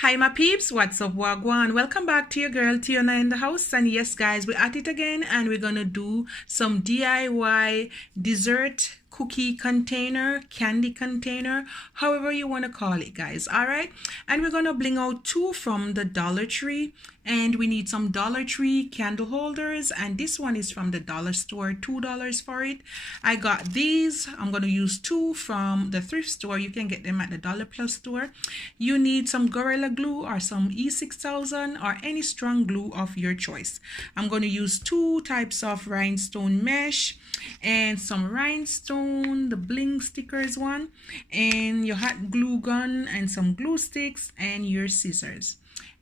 Hi my peeps, what's up wagwan? Welcome back to your girl Tiona in the house. And yes guys, we're at it again and we're gonna do some DIY dessert cookie container, candy container, however you want to call it guys. All right, and we're gonna bling out two from the Dollar Tree, and we need some Dollar Tree candle holders, and this one is from the dollar store, $2 for it. I got these. I'm gonna use two from the thrift store. You can get them at the Dollar Plus store. You need some Gorilla Glue or some E6000 or any strong glue of your choice. I'm going to use two types of rhinestone mesh and some rhinestone, the bling stickers one, and your hot glue gun and some glue sticks and your scissors.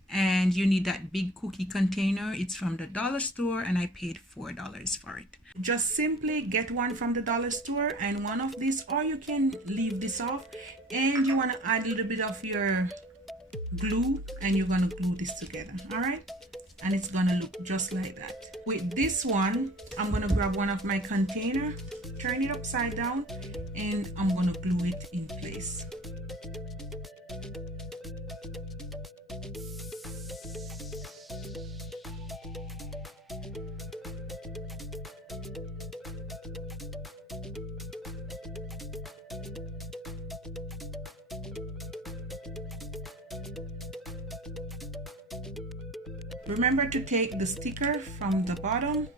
And you need that big cookie container. It's from the dollar store and I paid $4 for it. Just simply get one from the dollar store and one of these, or you can leave this off, and you want to add a little bit of your glue and you're going to glue this together. All right, and it's going to look just like that. With this one, I'm going to grab one of my container, turn it upside down, and I'm going to glue it in place. Remember to take the sticker from the bottom .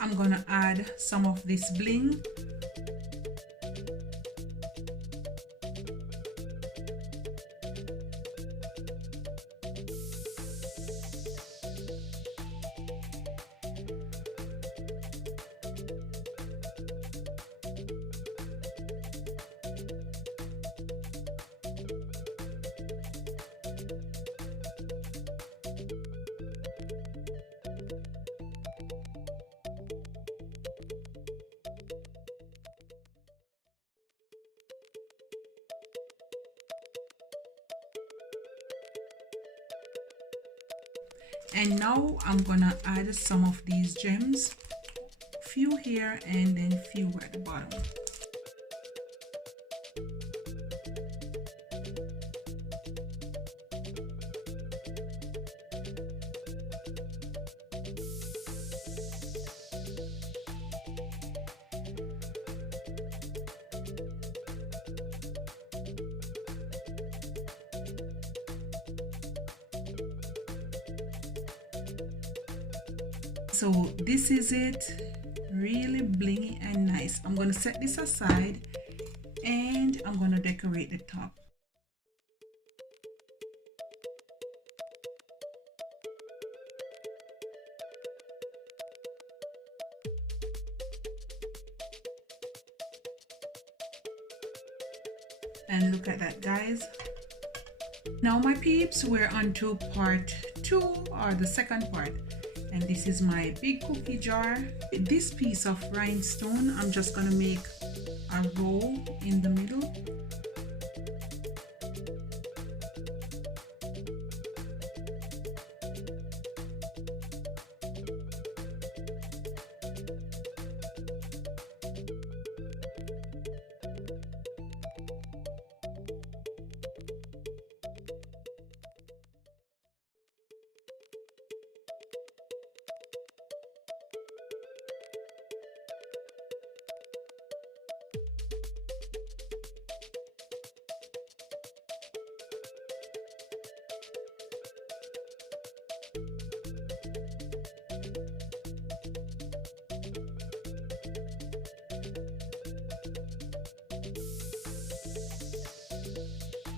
I'm gonna add some of this bling. And now I'm gonna add some of these gems, few here and then few at the bottom. So this is it, really blingy and nice. I'm going to set this aside and I'm going to decorate the top. And look at that guys. Now my peeps, we're on to part 2, or the second part. And this is my big cookie jar. This piece of rhinestone, I'm just gonna make a roll in the middle.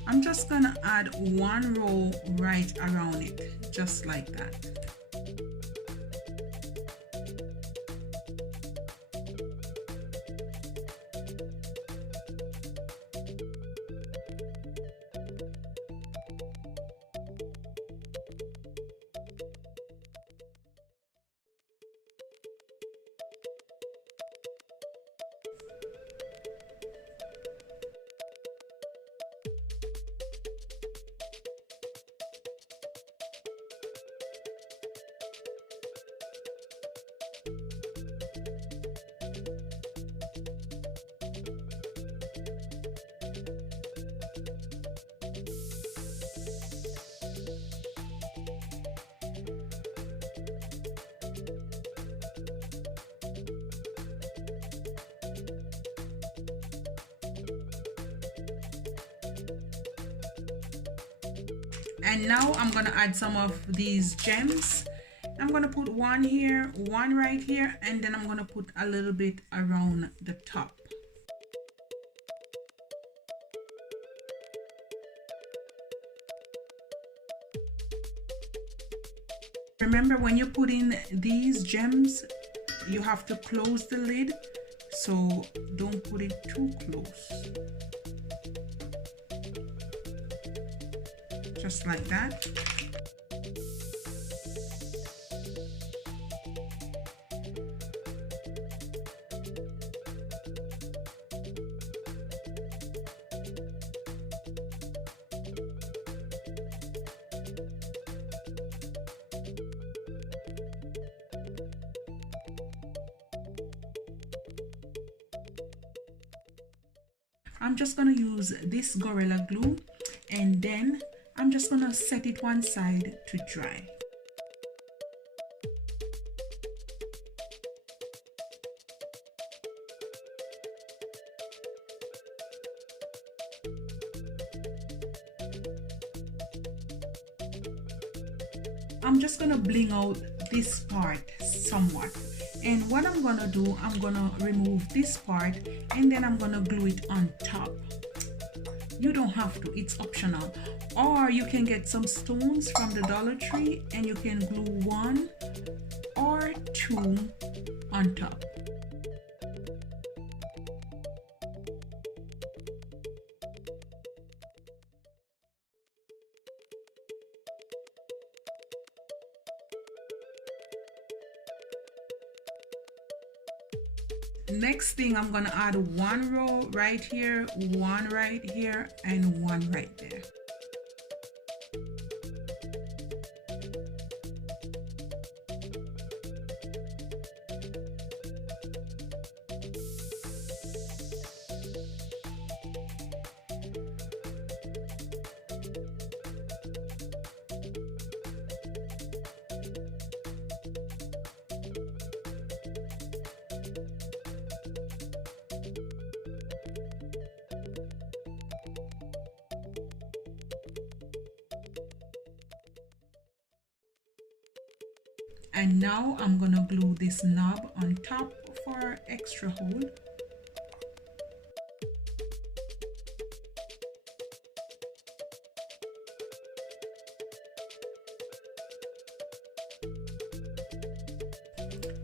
I'm just gonna add one row right around it, just like that. And now I'm gonna add some of these gems. I'm gonna put one here, one right here, and then I'm gonna put a little bit around the top. Remember, when you put in these gems, you have to close the lid, so don't put it too close. Just like that. I'm just going to use this Gorilla Glue, and then I'm just going to set it one side to dry. I'm just going to bling out this part somewhat. And what I'm gonna do, I'm gonna remove this part and then I'm gonna glue it on top. You don't have to, it's optional. Or you can get some stones from the Dollar Tree and you can glue 1 or 2 on top. Next thing, I'm gonna add 1 row right here, 1 right here, and 1 right there. And now I'm gonna glue this knob on top for extra hold.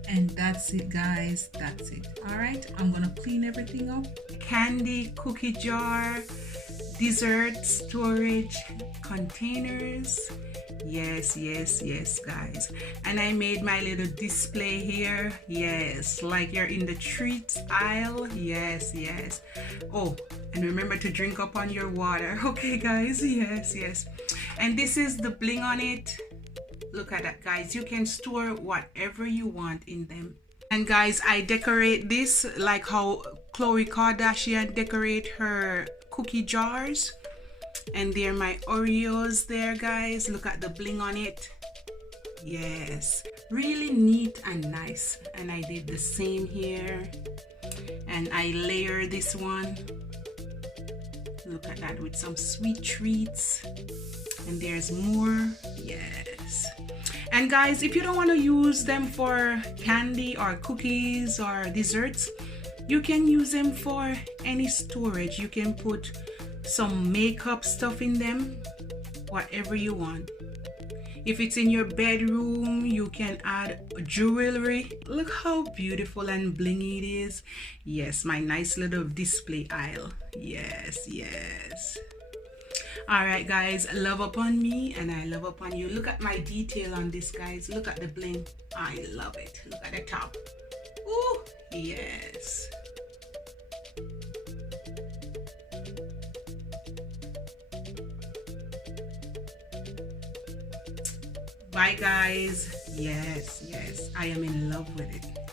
And that's it, guys, that's it. All right, I'm gonna clean everything up. Candy cookie jar, dessert storage containers. Yes, yes, yes, guys. And I made my little display here. Yes, like you're in the treats aisle. Yes, yes. Oh, and remember to drink up on your water. Okay, guys. Yes, yes. And this is the bling on it. Look at that, guys. You can store whatever you want in them. And guys, I decorate this like how Khloe Kardashian decorate her cookie jars. And there are my Oreos there, guys. Look at the bling on it. Yes, really neat and nice. And I did the same here. And I layer this one. Look at that, with some sweet treats. And there's more. Yes. And guys, if you don't want to use them for candy or cookies or desserts, you can use them for any storage. You can put some makeup stuff in them, whatever you want. If it's in your bedroom, you can add jewelry. Look how beautiful and blingy it is. Yes, my nice little display aisle. Yes, yes. All right, guys, love upon me and I love upon you. Look at my detail on this, guys. Look at the bling. I love it. Look at the top. Ooh, yes. Bye, guys. Yes, yes, I am in love with it.